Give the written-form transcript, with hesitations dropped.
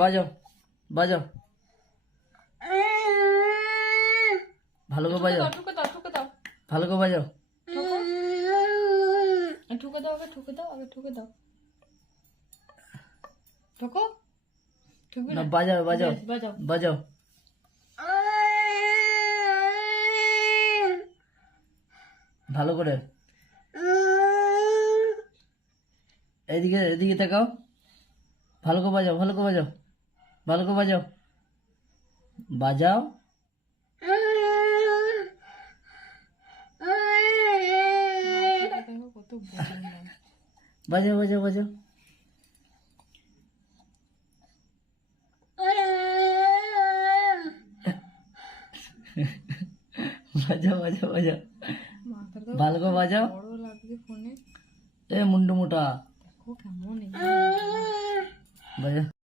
বাজাও বাজাও, ভালো করে বাজাও, ঠুকে দাও ঠুকে দাও ভালো করে বাজাও। ঠুকে দাও আগে ঠুকে দাও আগে ঠুকে দাও ঠোকো ঠুকবি না না বাজাও বাজাও বেশ, বাজাও বাজাও, ভালো করে। এদিকে এদিকে তাকাও, ভালো করে বাজাও, ভালো করে বাজাও, ভালো করে বাজাও, বাজাও। দেখো কত বোঝে না বাজাও বাজাও বাজাও, বাজাও বাজাও বাজাও, মাথাটা ভালো করে বাজাও। বড় লাগছে ফোনে এ মুন্ডু মোটা, দেখো কেমন বাজাও।